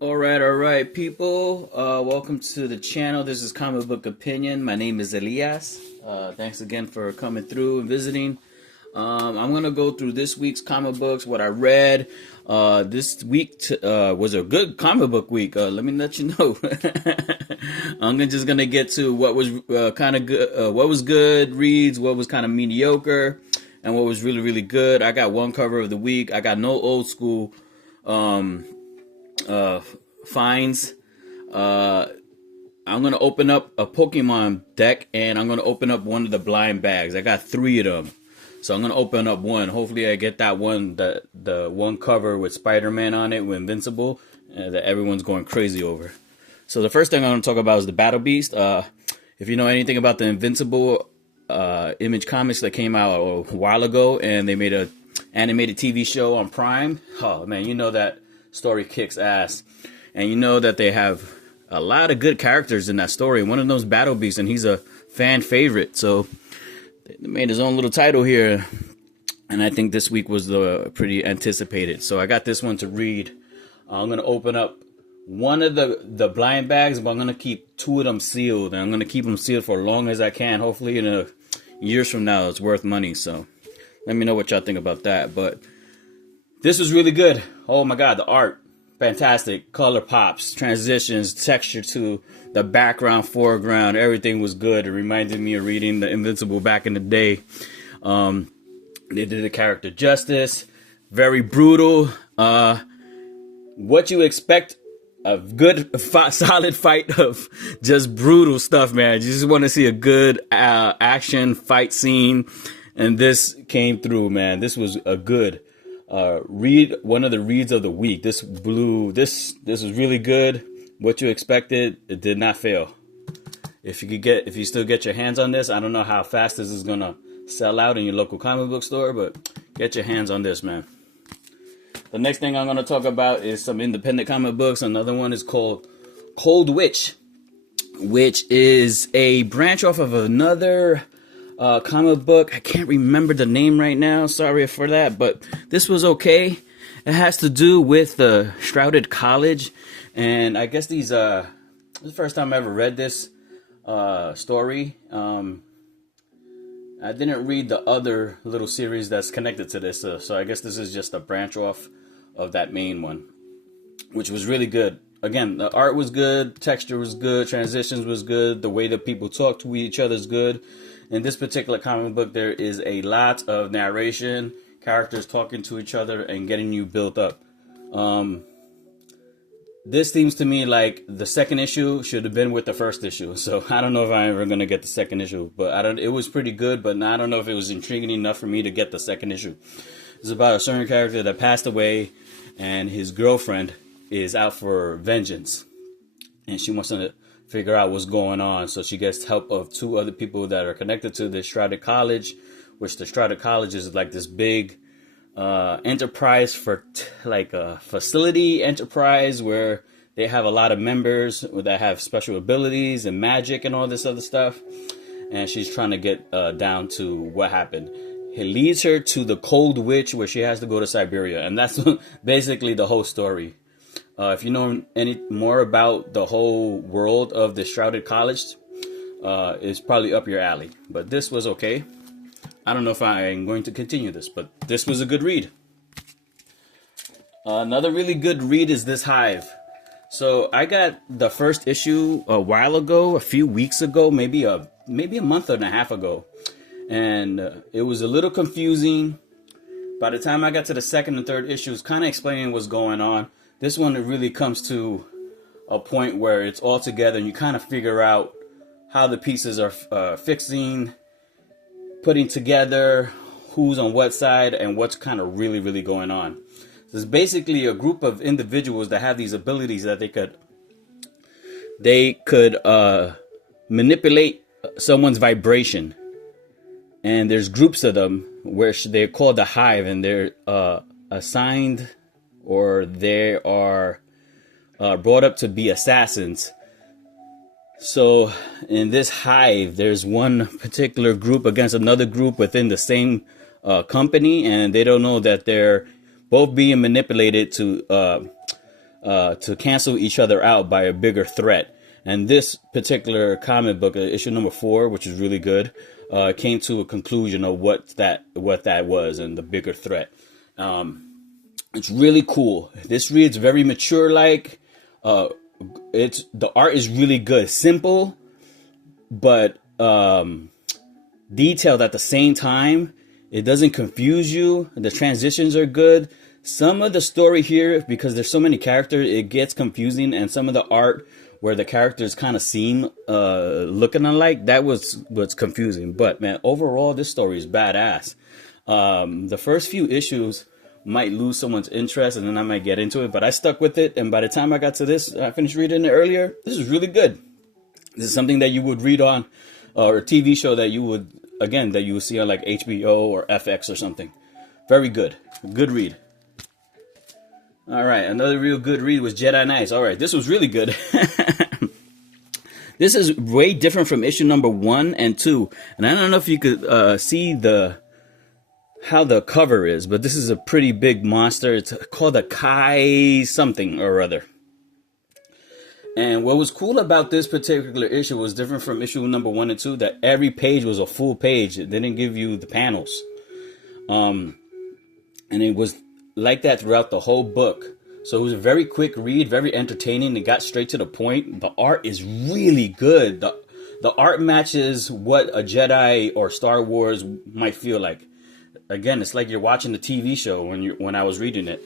All right, people. Welcome to the channel. This is Comic Book Opinion. My name is Elias. Thanks again for coming through and visiting. I'm gonna go through this week's comic books, what I read. This week was a good comic book week. Let me let you know. Just gonna get to what was kind of good, what was good reads, what was kind of mediocre, and what was really really good. I got one cover of the week. I got no old school finds. I'm gonna open up a Pokemon deck, and I'm gonna open up one of the blind bags. I got 3 of them, so I'm gonna open up one. Hopefully, I get that one, the one cover with Spider-Man on it, with Invincible, that everyone's going crazy over. So the first thing I'm gonna talk about is the Battle Beast. If you know anything about the Invincible Image comics that came out a while ago, and they made a animated TV show on Prime, oh man, you know that story kicks ass. And you know that they have a lot of good characters in that story. One of those Battle Beasts, and he's a fan favorite. So they made his own little title here. And I think this week was pretty anticipated. So I got this one to read. I'm going to open up one of the blind bags, but I'm going to keep 2 of them sealed. And I'm going to keep them sealed for as long as I can. Hopefully in years from now, it's worth money. So let me know what y'all think about that. But this was really good. Oh my God, the art. Fantastic. Color pops, transitions, texture to the background, foreground. Everything was good. It reminded me of reading the Invincible back in the day. They did the character justice. Very brutal. What you expect, a good, solid fight of just brutal stuff, man. You just want to see a good action fight scene. And this came through, man. This was a good read, one of the reads of the week. This was really good. What you expected, it did not fail. If you still get your hands on this, I don't know how fast this is gonna sell out in your local comic book store, but get your hands on this, man. The next thing I'm gonna talk about is some independent comic books. Another one is called Cold Witch, which is a branch off of another comic book. I can't remember the name right now. Sorry for that, but this was okay. It has to do with the Shrouded College, and I guess this is the first time I ever read this story. I didn't read the other little series that's connected to this, so I guess this is just a branch off of that main one, which was really good. Again, the art was good, texture was good, transitions was good, the way that people talk to each other is good. In this particular comic book, there is a lot of narration, characters talking to each other and getting you built up. This seems to me like the second issue should have been with the first issue. So I don't know if I'm ever going to get the second issue, but it was pretty good, but I don't know if it was intriguing enough for me to get the second issue. It's about a certain character that passed away, and his girlfriend is out for vengeance, and she wants to figure out what's going on. So she gets help of 2 other people that are connected to the Shrouded College, which the Shrouded College is like this big enterprise for like a facility enterprise where they have a lot of members that have special abilities and magic and all this other stuff. And she's trying to get down to what happened. It leads her to the Cold Witch, where she has to go to Siberia, and that's basically the whole story. If you know any more about the whole world of the Shrouded College, it's probably up your alley. But this was okay. I don't know if I'm going to continue this, but this was a good read. Another really good read is this Hive. So I got the first issue a while ago, a few weeks ago, maybe a month and a half ago. And it was a little confusing. By the time I got to the second and third issues, kind of explaining what's going on. This one, it really comes to a point where it's all together and you kind of figure out how the pieces are fixing, putting together, who's on what side, and what's kind of really, really going on. So it's basically a group of individuals that have these abilities that they could manipulate someone's vibration. And there's groups of them where they're called the Hive, and they're assigned, or they are brought up to be assassins. So in this Hive, there's one particular group against another group within the same company, and they don't know that they're both being manipulated to to cancel each other out by a bigger threat. And this particular comic book, issue number 4, which is really good, came to a conclusion of what that was and the bigger threat. It's really cool. This reads very mature like. The art is really good, simple, but detailed at the same time. It doesn't confuse you. The transitions are good. Some of the story here, because there's so many characters, it gets confusing, and some of the art where the characters kind of seem looking alike, that was what's confusing. But man, overall, this story is badass. The first few issues might lose someone's interest, and then I might get into it, but I stuck with it, and by the time I got to this, I finished reading it earlier. This is really good. This is something that you would read on, or a TV show that you would see on like HBO or FX or something. Very good. Good read. All right, another real good read was Jedi Knights. All right, this was really good. This is way different from issue number 1 and 2, and I don't know if you could see how the cover is, but this is a pretty big monster. It's called a Kai something or other. And what was cool about this particular issue was different from issue number 1 and 2, that every page was a full page. It didn't give you the panels. And it was like that throughout the whole book. So it was a very quick read, very entertaining. It got straight to the point. The art is really good. The art matches what a Jedi or Star Wars might feel like. Again, it's like you're watching the TV show when I was reading it.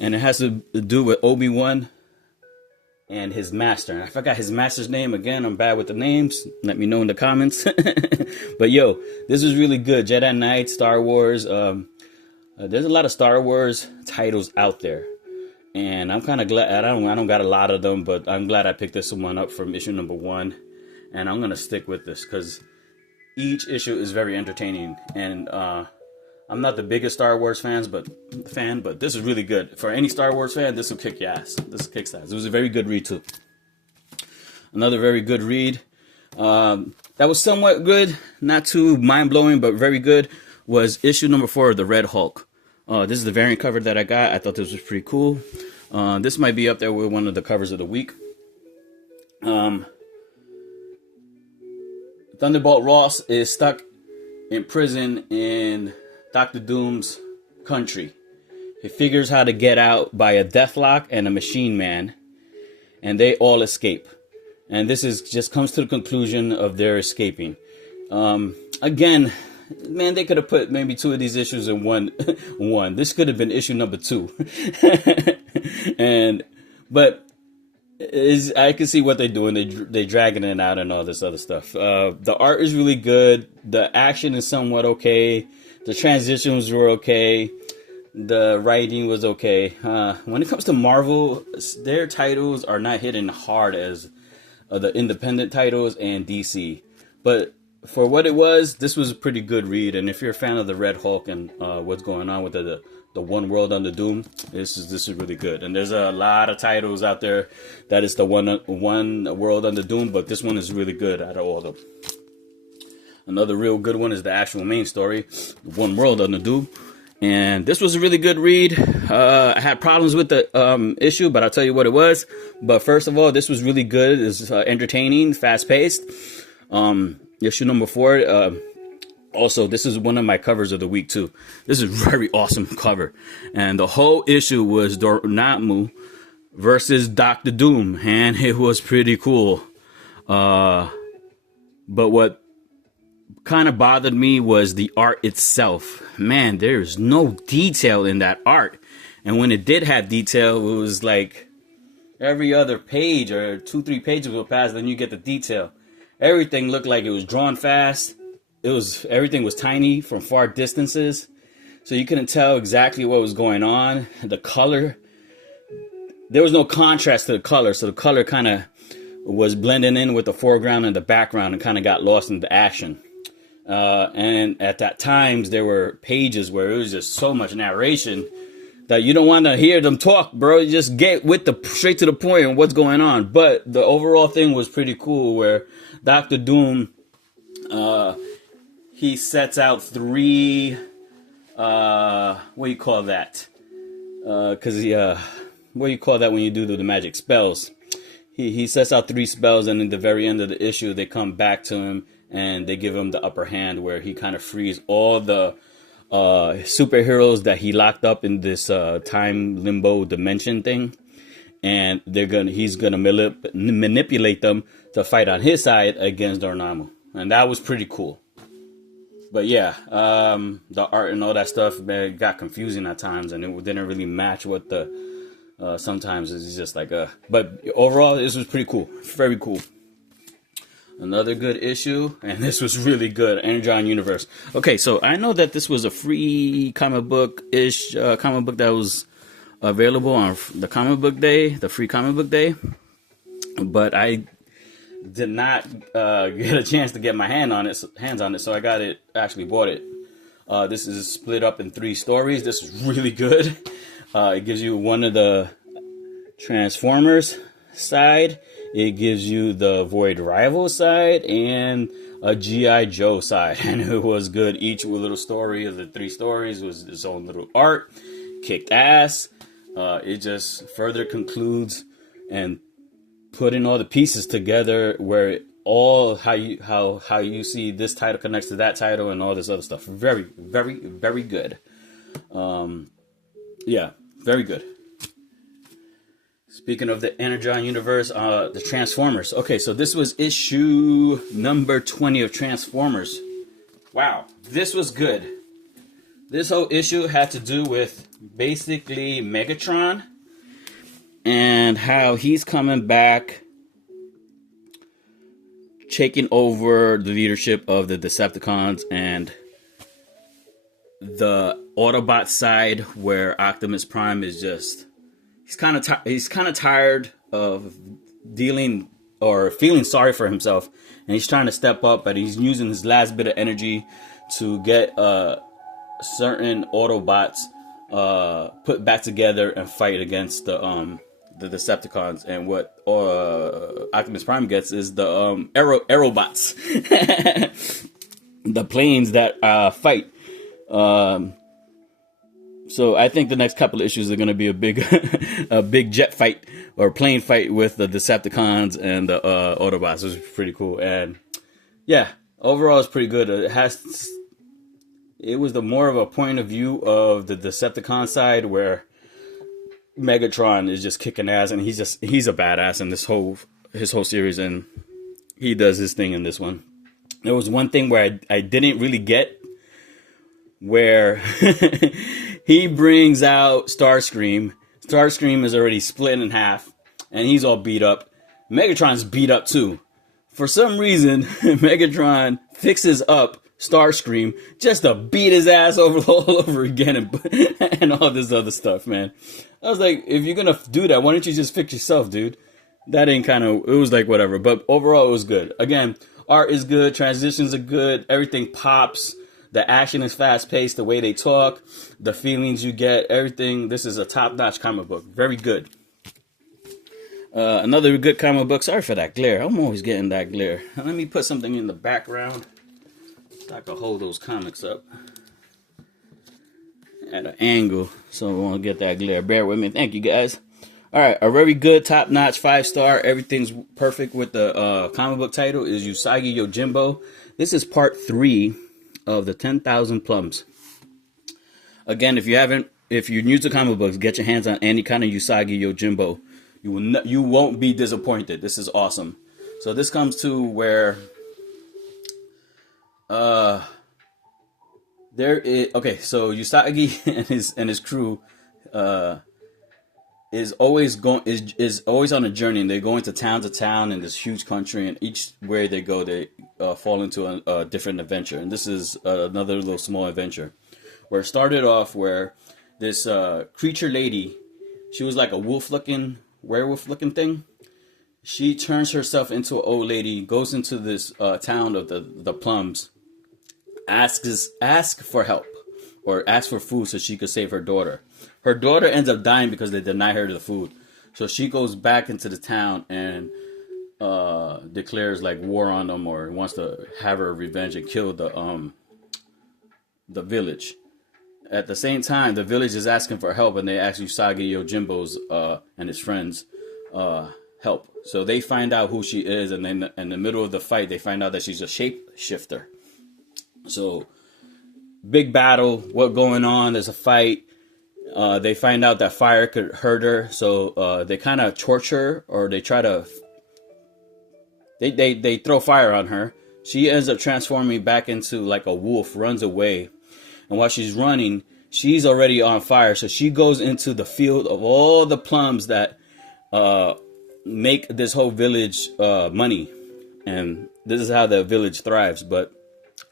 And it has to do with Obi-Wan and his master. And I forgot his master's name again. I'm bad with the names. Let me know in the comments. But yo, this is really good. Jedi Knight, Star Wars. There's a lot of Star Wars titles out there, and I'm kind of glad. I don't got a lot of them, but I'm glad I picked this one up from issue number 1, and I'm gonna stick with this because each issue is very entertaining. And I'm not the biggest Star Wars fan, but this is really good. For any Star Wars fan, this will kick your ass. This kicks ass. It was a very good read too. Another very good read. That was somewhat good, not too mind-blowing, but very good, was issue number 4 of the Red Hulk. This is the variant cover that I got. I thought this was pretty cool. This might be up there with one of the covers of the week. Thunderbolt Ross is stuck in prison in Dr. Doom's country. He figures how to get out by a Deathlock and a Machine Man, and they all escape. And this is just comes to the conclusion of their escaping. Again, man, they could have put maybe 2 of these issues in one. This could have been issue number 2. But I can see what they're doing. They dragging it out and all this other stuff. The art is really good. The action is somewhat okay. The transitions were okay. The writing was okay. When it comes to Marvel, their titles are not hitting hard as the independent titles and DC. But for what it was, this was a pretty good read. And if you're a fan of the Red Hulk and what's going on with the One World Under Doom, this is really good. And there's a lot of titles out there that is the one World Under Doom, but this one is really good out of all of them. Another real good one is the actual main story, One World Under Doom. And this was a really good read. I had problems with the issue, but I'll tell you what it was. But first of all, this was really good. It's entertaining, fast-paced. Issue number 4. Also, this is one of my covers of the week, too. This is a very awesome cover. And the whole issue was Dormammu versus Dr. Doom. And it was pretty cool. But what kind of bothered me was the art itself. Man, there's no detail in that art. And when it did have detail, it was like every other page or 2-3 pages will pass, then you get the detail. Everything looked like it was drawn fast. Everything was tiny from far distances, so you couldn't tell exactly what was going on. The color, there was no contrast to the color, so the color kind of was blending in with the foreground and the background and kind of got lost in the action. And at that times, there were pages where it was just so much narration that you don't want to hear them talk, bro. You just get straight to the point and what's going on. But the overall thing was pretty cool, where Dr. Doom, he sets out 3, what do you call that? Because what do you call that when you do the magic spells? He sets out 3 spells, and in the very end of the issue, they come back to him and they give him the upper hand, where he kind of frees all the superheroes that he locked up in this time limbo dimension thing, and he's gonna manipulate them to fight on his side against Dormammu, and that was pretty cool. But yeah, the art and all that stuff, man, got confusing at times, and it didn't really match what the sometimes it's just like but overall this was pretty cool, very cool. Another good issue, and this was really good, Energon Universe. Okay, so I know that this was a free comic book that was available on the comic book day, the free comic book day, but I did not get a chance to get my hands on it, so I bought it. This is split up in 3 stories. This is really good. It gives you one of the Transformers side, it gives you the Void Rival side, and a G.I. Joe side, and it was good. Each little story of the 3 stories was its own little art, kicked ass. It just further concludes and putting all the pieces together, where all how you see this title connects to that title and all this other stuff. Very, very, very good. Yeah, very good. Speaking of the Energon Universe, the Transformers. Okay, so this was issue number 20 of Transformers. Wow, this was good. This whole issue had to do with basically Megatron and how he's coming back, taking over the leadership of the Decepticons and the Autobot side, where Optimus Prime is just he's kind of tired of dealing or feeling sorry for himself, and he's trying to step up, but he's using his last bit of energy to get certain Autobots put back together and fight against the Decepticons. And what Optimus Prime gets is the Aerobots, the planes that fight. So I think the next couple of issues are going to be a big jet fight or plane fight with the Decepticons and the Autobots, which is pretty cool. And yeah, overall it's pretty good. It was the more of a point of view of the Decepticon side, where Megatron is just kicking ass, and he's a badass in his whole series, and he does his thing in this one. There was one thing where I didn't really get, where he brings out Starscream. Starscream is already split in half, and he's all beat up. Megatron's beat up too. For some reason, Megatron fixes up Starscream just to beat his ass all over again and all this other stuff, man. I was like, if you're gonna do that, why don't you just fix yourself, dude? That ain't it was like whatever. But overall, it was good. Again, art is good, transitions are good, everything pops. The action is fast-paced, the way they talk, the feelings you get, everything. This is a top-notch comic book. Very good. Another good comic book. Sorry for that glare. I'm always getting that glare. Let me put something in the background so I can hold those comics up at an angle so I won't get that glare. Bear with me. Thank you, guys. All right, a very good, top-notch, 5-star. Everything's perfect with the comic book title is Usagi Yojimbo. This is part 3 of the 10,000 Plums. Again, if you're new to comic books, get your hands on any kind of Usagi Yojimbo. You won't be disappointed. This is awesome. So this comes to where so Usagi and his crew is always on a journey, and they're going to town in this huge country, and each where they go, they fall into a different adventure. And this is another little small adventure where it started off where this creature lady, she was like a werewolf looking thing. She turns herself into an old lady, goes into this town of the Plums, asks for help or asks for food so she could save her daughter. Her daughter ends up dying because they deny her the food. So she goes back into the town and declares like war on them, or wants to have her revenge and kill the village. at the same time, the village is asking for help, and they ask Usagi Yojimbo's and his friends help. So they find out who she is, and then in the middle of the fight, they find out that she's a shapeshifter. So big battle, what going on? There's a fight. They find out that fire could hurt her, so they kind of torture her, or they try to. They throw fire on her. She ends up transforming back into like a wolf, runs away. And while she's running, she's already on fire. So she goes into the field of all the plums that make this whole village money. And this is how the village thrives. But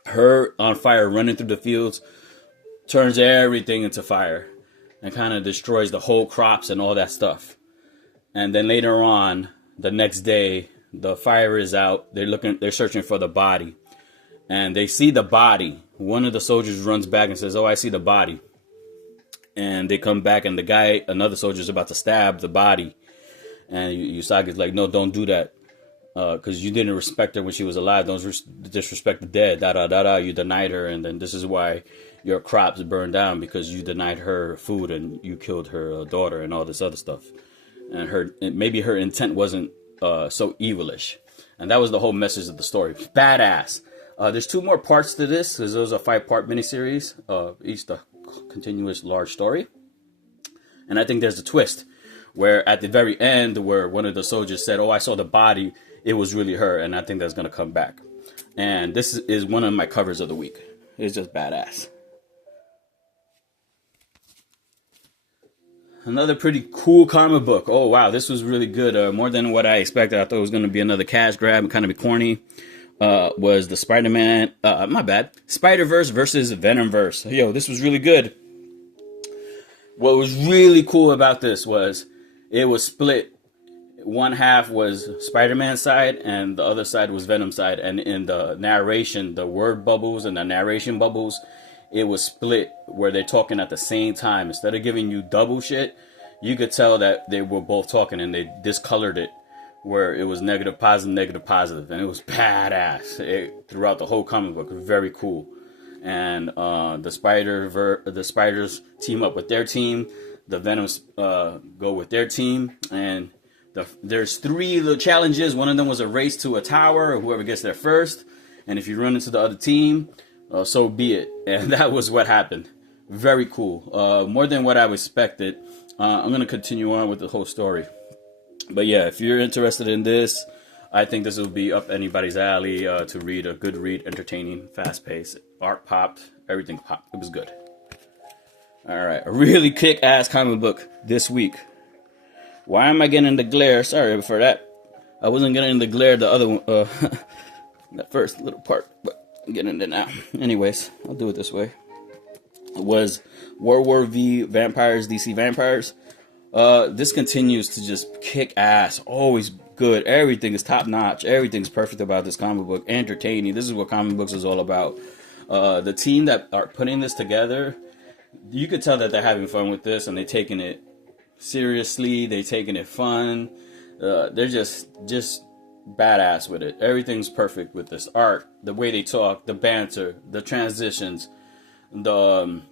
her on fire, running through the fields, turns everything into fire. And kind of destroys the whole crops and all that stuff. And then later on, the next day, the fire is out. They're searching for the body. And they see the body. One of the soldiers runs back and says, "Oh, I see the body." And they come back, and another soldier is about to stab the body. And Usagi's like, "No, don't do that. Because you didn't respect her when she was alive. Don't disrespect the dead. You denied her. And then this is why your crops burned down, because you denied her food and you killed her daughter and all this other stuff." And maybe her intent wasn't so evilish. And that was the whole message of the story. Badass. There's 2 more parts to this, because it was a 5-part miniseries, each the continuous large story. And I think there's a twist where at the very end, where one of the soldiers said, "Oh, I saw the body. It was really her." And I think that's going to come back. And this is one of my covers of the week. It's just badass. Another pretty cool comic book. Oh, wow. This was really good. More than what I expected. I thought it was going to be another cash grab and kind of be corny. Was the Spiderverse versus Venomverse. Yo, this was really good. What was really cool about this was it was split. One half was Spider-Man's side, and the other side was Venom's side. And in the narration, the word bubbles and the narration bubbles, it was split where they're talking at the same time. Instead of giving you double shit, you could tell that they were both talking, and they discolored it where it was negative, positive, and it was badass throughout the whole comic book. Very cool. And the spiders team up with their team. The Venoms go with their team, and there's 3 little challenges. One of them was a race to a tower, or whoever gets there first. And if you run into the other team, so be it. And that was what happened. Very cool. More than what I expected. I'm going to continue on with the whole story. But yeah, if you're interested in this, I think this will be up anybody's alley to read. A good read, entertaining, fast-paced. Art popped. Everything popped. It was good. All right. A really kick-ass comic book this week. Why am I getting the glare? Sorry for that. I wasn't getting the glare the other one. That first little part. But I'm getting it now. Anyways, I'll do it this way. It was World War V Vampires, DC Vampires. This continues to just kick ass. Always good. Everything is top notch. Everything's perfect about this comic book. Entertaining. This is what comic books is all about. The team that are putting this together, you could tell that they're having fun with this, and they're taking it seriously. They're taking it fun. They're just badass with it. Everything's perfect with this art. The way they talk, the banter, the transitions, the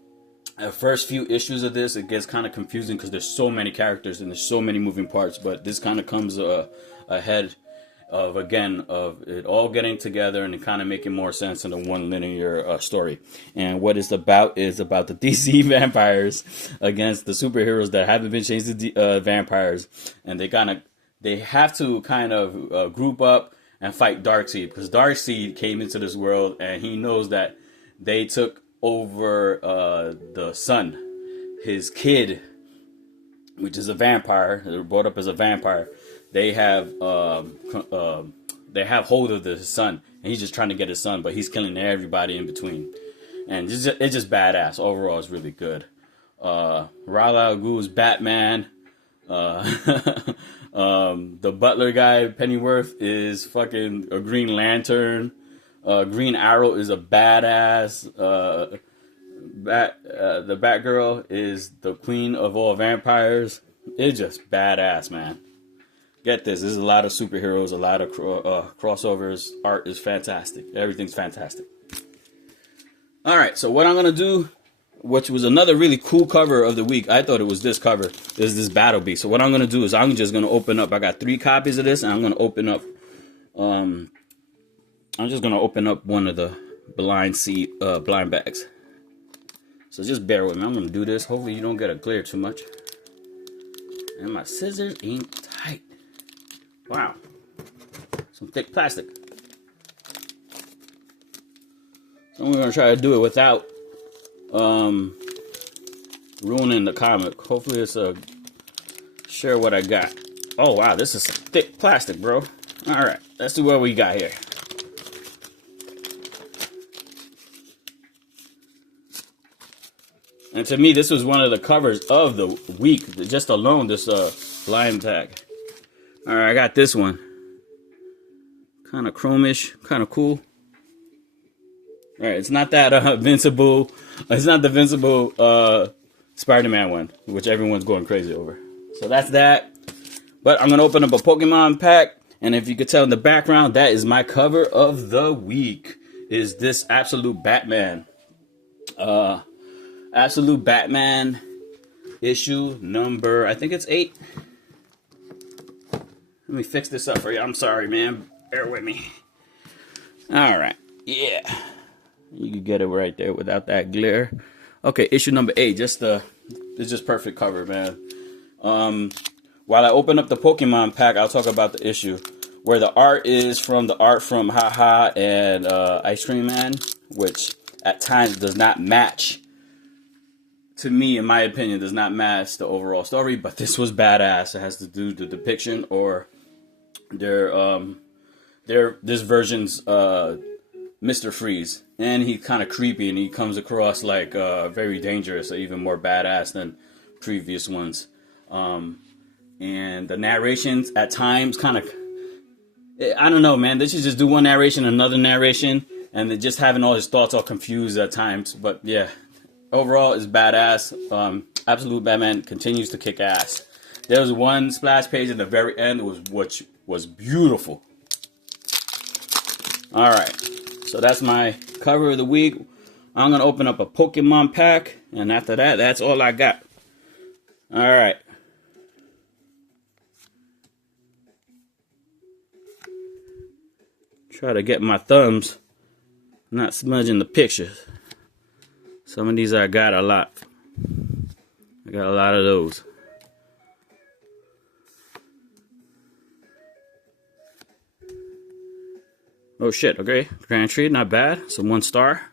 first few issues of this, it gets kind of confusing because there's so many characters and there's so many moving parts. But this kind of comes ahead of it all getting together and kind of making more sense in the one linear story. And what it's about is about the DC vampires against the superheroes that haven't been changed to vampires, and they have to kind of group up and fight Darkseid, because Darkseid came into this world and he knows that they took over the son, his kid, which is a vampire. They're brought up as a vampire. They have hold of the son, and he's just trying to get his son, but he's killing everybody in between. And it's just badass. Overall, it's really good. Ra's al Ghul's Batman. The butler guy, Pennyworth, is fucking a Green Lantern. Green Arrow is a badass. The Batgirl is the queen of all vampires. It's just badass, man. Get this. There's a lot of superheroes, a lot of crossovers. Art is fantastic. Everything's fantastic. All right, so what I'm going to do which was another really cool cover of the week. I thought it was this cover. Is this Battle Beast. So what I'm gonna do is I'm just gonna open up. I got 3 copies of this, and I'm gonna open up. I'm just gonna open up one of the blind bags. So just bear with me. I'm gonna do this. Hopefully you don't get a glare too much. And my scissors ain't tight. Wow. Some thick plastic. So I'm gonna try to do it without ruining the comic. Hopefully it's share what I got. Oh wow, this is some thick plastic, bro. Alright, let's see what we got here. And to me, this was one of the covers of the week. Just alone, this blind tag. Alright, I got this one. Kind of chromish, kind of cool. Alright, it's not that Invincible. It's not the Invincible Spider-Man one, which everyone's going crazy over. So that's that. But I'm going to open up a Pokemon pack. And if you could tell in the background, that is my cover of the week. Is this Absolute Batman. Absolute Batman issue number, I think it's 8. Let me fix this up for you. I'm sorry, man. Bear with me. Alright. Yeah. You can get it right there without that glare. Okay, issue number 8. It's just perfect cover, man. While I open up the Pokemon pack, I'll talk about the issue. Where the art is from the art from Haha and Ice Cream Man, which at times does not match. To me, in my opinion, does not match the overall story. But this was badass. It has to do with the depiction or this version's Mr. Freeze. And he's kind of creepy and he comes across like very dangerous or even more badass than previous ones. And the narrations at times kind of, I don't know, man. They should just do one narration, another narration, and then just having all his thoughts all confused at times. But yeah, overall it's badass. Absolute Batman continues to kick ass. There was one splash page at the very end which was beautiful. All right, so that's my cover of the week. I'm gonna open up a Pokemon pack, and after that, that's all I got. All right. Try to get my thumbs not smudging the pictures. Some of these I got a lot. I got a lot of those. Oh shit, okay. Grand Tree, not bad. So 1 star.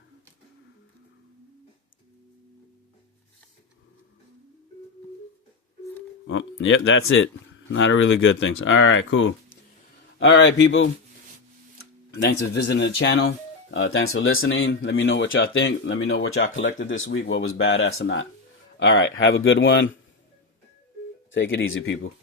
Oh, yep, that's it. Not a really good thing. Alright, cool. Alright, people. Thanks for visiting the channel. Thanks for listening. Let me know what y'all think. Let me know what y'all collected this week. What was badass or not. Alright, have a good one. Take it easy, people.